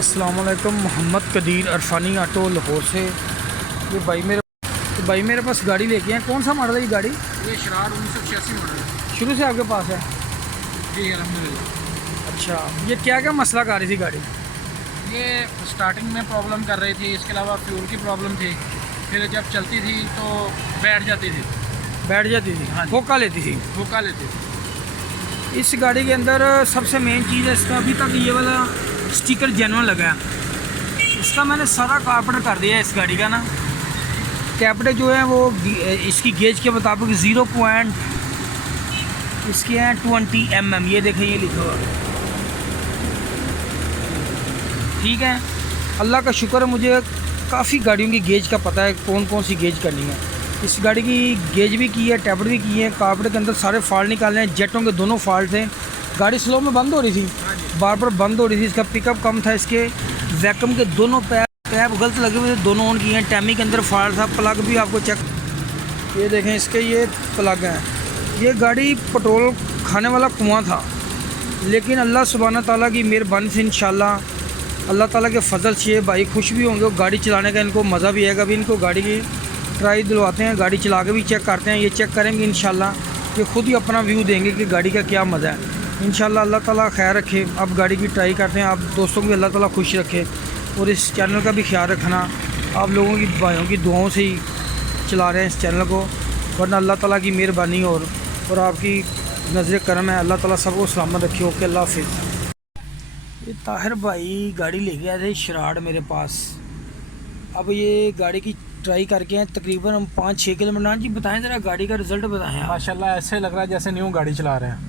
अस्सलाम वालेकुम। मोहम्मद कदीर अरफानी ऑटो लाहौर से। ये भाई मेरे पास गाड़ी लेके हैं। कौन सा मॉडल है ये गाड़ी? ये शरार 1986 मॉडल है। शुरू से आपके पास है? जी अल्हम्दुलिल्लाह। अच्छा, ये क्या क्या मसला कर रही थी गाड़ी? ये स्टार्टिंग में प्रॉब्लम कर रही थी, इसके अलावा फ्यूल की प्रॉब्लम थी। फिर जब चलती थी तो बैठ जाती थी। हाँ जी। होका लेती थी। धोखा लेती थी। इस गाड़ी के अंदर सबसे मेन चीज़ है इसका, अभी तक ये वाला स्टिकर जेन्युइन लगा है। इसका मैंने सारा कारपेट कर दिया है इस गाड़ी का ना। कैपटे जो है वो इसकी गेज के मुताबिक 0 पॉइंट इसके हैं 20 mm। ये देखें, ये लिखा हुआ। ठीक है, अल्लाह का शुक्र है मुझे काफ़ी गाड़ियों की गेज का पता है, कौन कौन सी गेज करनी है। इस गाड़ी की गेज भी की है, टैबलेट भी की है। कारपेट के अंदर सारे फॉल्ट निकालने हैं। जेटों के दोनों फॉल्ट थे। गाड़ी स्लो में बंद हो रही थी, बार बार बंद हो रही थी। इसका पिकअप कम था। इसके वैक्यूम के दोनों पैप गलत लगे हुए थे, दोनों ऑन किए हैं। टैमी के अंदर फॉल्ट था। प्लग भी आपको चेक, ये देखें इसके ये प्लग हैं। ये गाड़ी पेट्रोल खाने वाला कुआं था, लेकिन अल्लाह सुब्हाना ताला की मेहरबानी से इंशाल्लाह अल्लाह ताला के फजल से भाई खुश भी होंगे। गाड़ी चलाने का इनको मज़ा भी आएगा। अभी इनको गाड़ी की ट्राई दिलवाते हैं, गाड़ी चला के भी चेक करते हैं। ये चेक करेंगे इंशाल्लाह, ये खुद ही अपना व्यू देंगे कि गाड़ी का क्या मज़ा है। इंशाल्लाह अल्लाह ताला खैर रखे। अब गाड़ी की ट्राई करते हैं। आप दोस्तों को भी अल्लाह ताला खुश रखे और इस चैनल का भी ख्याल रखना। आप लोगों की भाइयों की दुआओं से ही चला रहे हैं इस चैनल को, वरना अल्लाह ताला की मेहरबानी और आपकी नज़र करम है। अल्लाह ताला सबको सलामत रखे। ओके, अल्लाह हाफिज़। ये ताहिर भाई गाड़ी ले गया थे शराड़ मेरे पास। अब ये गाड़ी की ट्राई करके हैं तकरीबन हम 5-6 किलोमीटर। जी बताएं ज़रा, गाड़ी का रिज़ल्ट बताएं आप। माशाल्लाह ऐसे लग रहा है जैसे न्यू गाड़ी चला रहे हैं।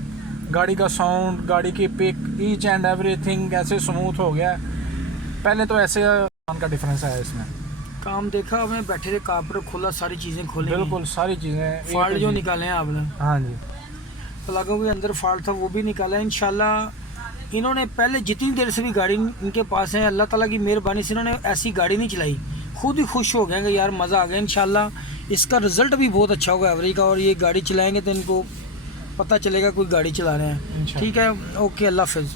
गाड़ी का साउंड, गाड़ी की पिक, ईच एंड एवरीथिंग ऐसे स्मूथ हो गया है। पहले तो ऐसे का डिफरेंस है इसमें। काम देखा आपने, बैठे थे कारपेट खोला, सारी चीज़ें खोली, बिल्कुल सारी चीज़ें फॉल्ट जो निकाले हैं आपने। हाँ जी। प्लगों के अंदर फॉल्ट था वो भी निकाला है। इंशाल्लाह इन्होंने पहले जितनी देर से भी गाड़ी इनके पास है, अल्लाह ताला की मेहरबानी से इन्होंने ऐसी गाड़ी नहीं चलाई। खुद ही खुश हो गए कि यार मज़ा आ गया। इंशाल्लाह इसका रिज़ल्ट भी बहुत अच्छा होगा एवरेज का, और ये गाड़ी चलाएँगे तो इनको पता चलेगा कोई गाड़ी चला रहे हैं। ठीक है, ओके, अल्लाह हाफिज़।